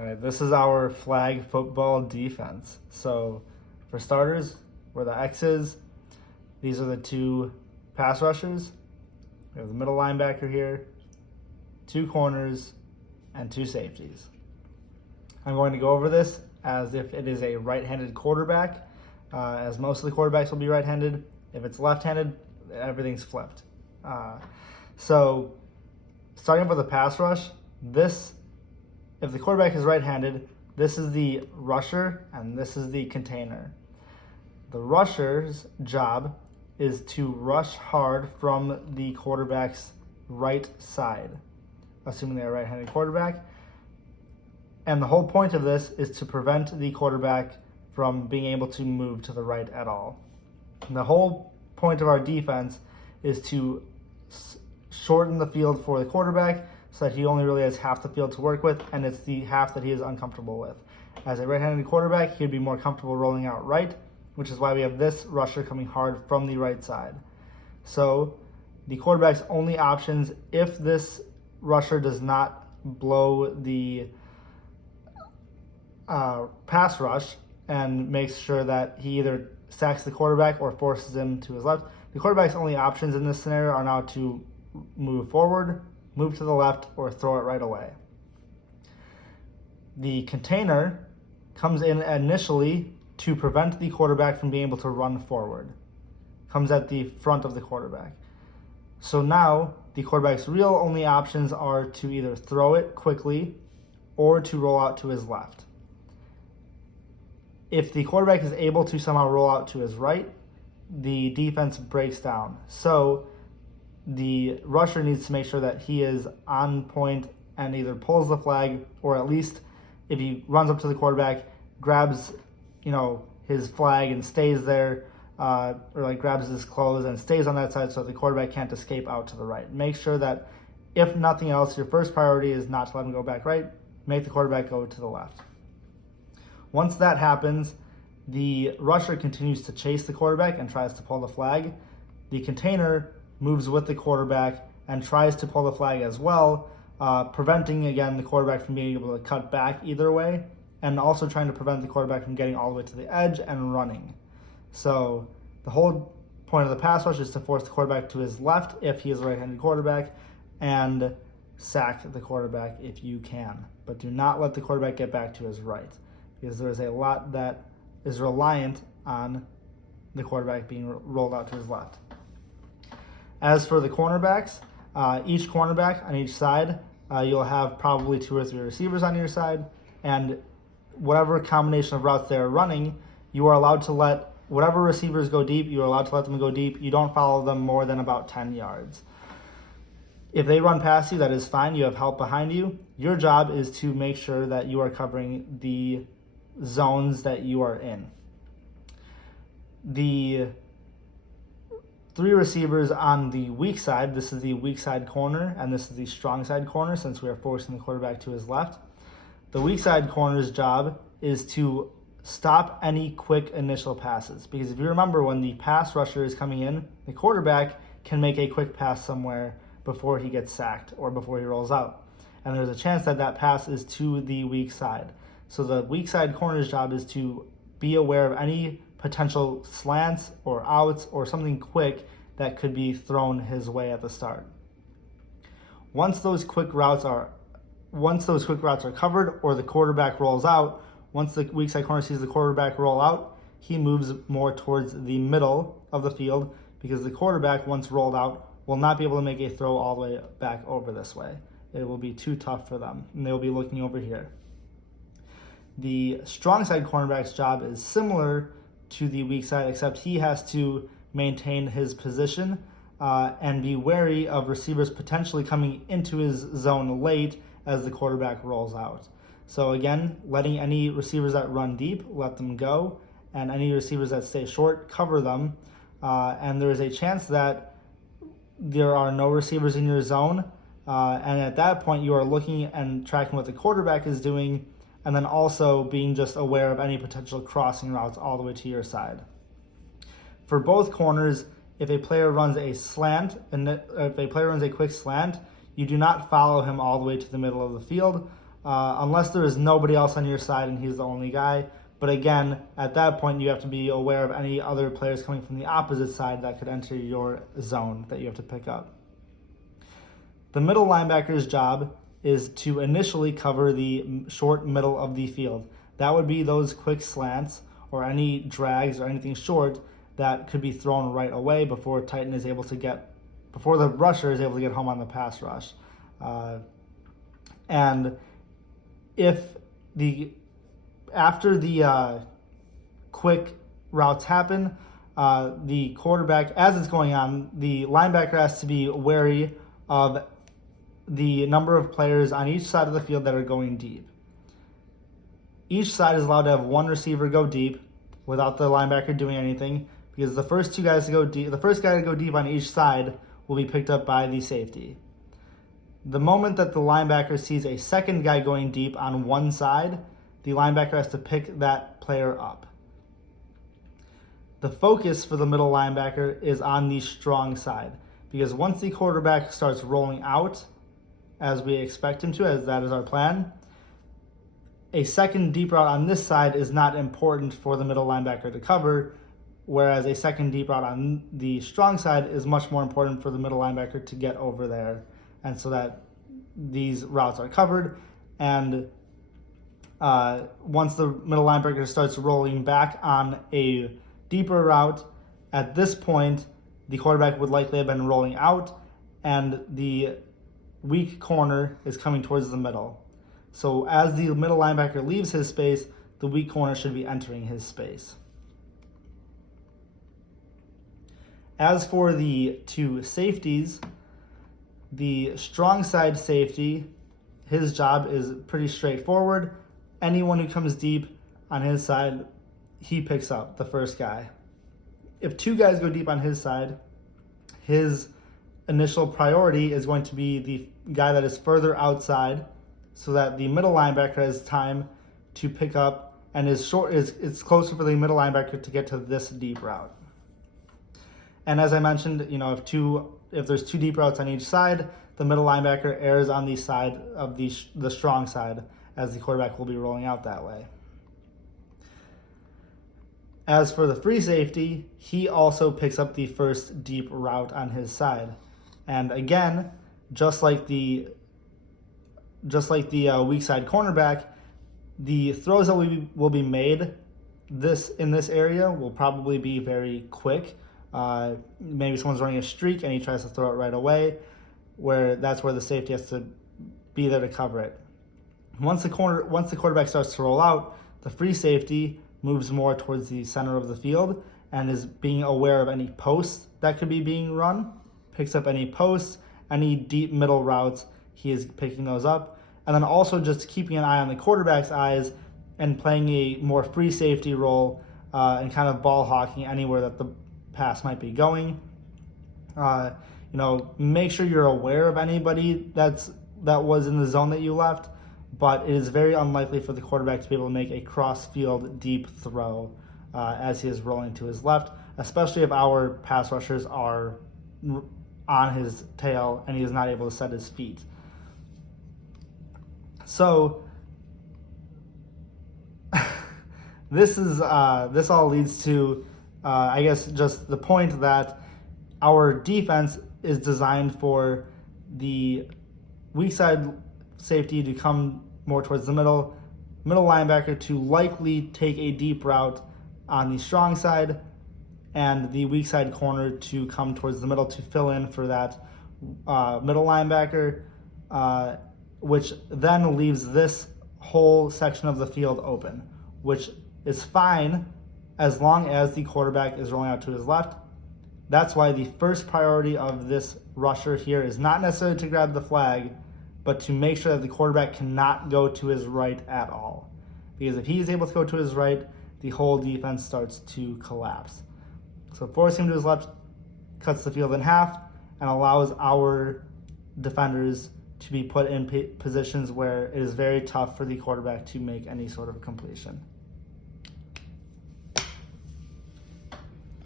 All right, this is our flag football defense. So for starters, where the X is, these are the two pass rushers. We have the middle linebacker here, two corners, and two safeties. I'm going to go over this as if it is a right-handed quarterback, as most of the quarterbacks will be right-handed. If it's left-handed, everything's flipped. So starting up with a pass rush, if the quarterback is right-handed, this is the rusher and this is the container. The rusher's job is to rush hard from the quarterback's right side, assuming they're a right-handed quarterback. And the whole point of this is to prevent the quarterback from being able to move to the right at all. And the whole point of our defense is to shorten the field for the quarterback so that he only really has half the field to work with, and it's the half that he is uncomfortable with. As a right-handed quarterback, he'd be more comfortable rolling out right, which is why we have this rusher coming hard from the right side. So the quarterback's only options, if this rusher does not blow the pass rush and makes sure that he either sacks the quarterback or forces him to his left, the quarterback's only options in this scenario are now to move forward, move to the left, or throw it right away. The container comes in initially to prevent the quarterback from being able to run forward. Comes at the front of the quarterback. So now the quarterback's real only options are to either throw it quickly or to roll out to his left. If the quarterback is able to somehow roll out to his right, the defense breaks down. So the rusher needs to make sure that he is on point and either pulls the flag, or at least if he runs up to the quarterback, grabs his flag and stays there, or grabs his clothes and stays on that side so the quarterback can't escape out to the right. Make sure that, if nothing else, your first priority is not to let him go back right. Make the quarterback go to the left. Once that happens, the rusher continues to chase the quarterback and tries to pull the flag. The container moves with the quarterback and tries to pull the flag as well, preventing, again, the quarterback from being able to cut back either way, and also trying to prevent the quarterback from getting all the way to the edge and running. So the whole point of the pass rush is to force the quarterback to his left if he is a right-handed quarterback, and sack the quarterback if you can. But do not let the quarterback get back to his right, because there is a lot that is reliant on the quarterback being rolled out to his left. As for the cornerbacks, each cornerback on each side, you'll have probably 2 or 3 receivers on your side, and whatever combination of routes they're running, you are allowed to let whatever receivers go deep, you are allowed to let them go deep. You don't follow them more than about 10 yards. If they run past you, that is fine. You have help behind you. Your job is to make sure that you are covering the zones that you are in. The 3 receivers on the weak side, this is the weak side corner, and this is the strong side corner, since we are forcing the quarterback to his left. The weak side corner's job is to stop any quick initial passes, because if you remember, when the pass rusher is coming in, the quarterback can make a quick pass somewhere before he gets sacked or before he rolls out, and there's a chance that that pass is to the weak side. So the weak side corner's job is to be aware of any potential slants or outs or something quick that could be thrown his way at the start. Once those quick routes are covered, or the quarterback rolls out, once the weak side corner sees the quarterback roll out, he moves more towards the middle of the field, because the quarterback, once rolled out, will not be able to make a throw all the way back over this way. It will be too tough for them, and they will be looking over here. The strong side cornerback's job is similar to the weak side, except he has to maintain his position and be wary of receivers potentially coming into his zone late as the quarterback rolls out. So again, letting any receivers that run deep, let them go, and any receivers that stay short, cover them. And there is a chance that there are no receivers in your zone, and at that point you are looking and tracking what the quarterback is doing, and then also being just aware of any potential crossing routes all the way to your side. For both corners, if a player runs a slant, and if a player runs a quick slant, you do not follow him all the way to the middle of the field. unless there is nobody else on your side and he's the only guy. But again, at that point, you have to be aware of any other players coming from the opposite side that could enter your zone that you have to pick up. The middle linebacker's job is to initially cover the short middle of the field. That would be those quick slants or any drags or anything short that could be thrown right away before before the rusher is able to get home on the pass rush. And if after the quick routes happen, the quarterback, as it's going on, the linebacker has to be wary of the number of players on each side of the field that are going deep. Each side is allowed to have one receiver go deep without the linebacker doing anything, because the first two guys to go deep, the first guy to go deep on each side will be picked up by the safety. The moment that the linebacker sees a second guy going deep on one side, the linebacker has to pick that player up. The focus for the middle linebacker is on the strong side, because once the quarterback starts rolling out, as we expect him to, as that is our plan, a second deep route on this side is not important for the middle linebacker to cover, whereas a second deep route on the strong side is much more important for the middle linebacker to get over there, and so that these routes are covered. And once the middle linebacker starts rolling back on a deeper route, at this point, the quarterback would likely have been rolling out, and the weak corner is coming towards the middle. So as the middle linebacker leaves his space, the weak corner should be entering his space. As for the two safeties, the strong side safety, his job is pretty straightforward. Anyone who comes deep on his side, he picks up the first guy. If two guys go deep on his side, his initial priority is going to be the guy that is further outside, so that the middle linebacker has time to pick up, and it's closer for the middle linebacker to get to this deep route. And as I mentioned, if there's two deep routes on each side, the middle linebacker errs on the side of the strong side, as the quarterback will be rolling out that way. As for the free safety, he also picks up the first deep route on his side. And again, just like the weak side cornerback, the throws that will be made in this area will probably be very quick. Maybe someone's running a streak and he tries to throw it right away, that's where the safety has to be there to cover it. Once the quarterback starts to roll out, the free safety moves more towards the center of the field and is being aware of any posts that could be being run, picks up any posts, any deep middle routes, he is picking those up. And then also just keeping an eye on the quarterback's eyes and playing a more free safety role and kind of ball hawking anywhere that the pass might be going. Make sure you're aware of anybody that was in the zone that you left, but it is very unlikely for the quarterback to be able to make a cross-field deep throw as he is rolling to his left, especially if our pass rushers are on his tail and he is not able to set his feet. So this all leads to I guess just the point that our defense is designed for the weak side safety to come more towards the middle linebacker to likely take a deep route on the strong side, and the weak side corner to come towards the middle to fill in for that middle linebacker, which then leaves this whole section of the field open, which is fine as long as the quarterback is rolling out to his left. That's why the first priority of this rusher here is not necessarily to grab the flag, but to make sure that the quarterback cannot go to his right at all. Because if he is able to go to his right, the whole defense starts to collapse. So forcing him to his left cuts the field in half and allows our defenders to be put in positions where it is very tough for the quarterback to make any sort of completion.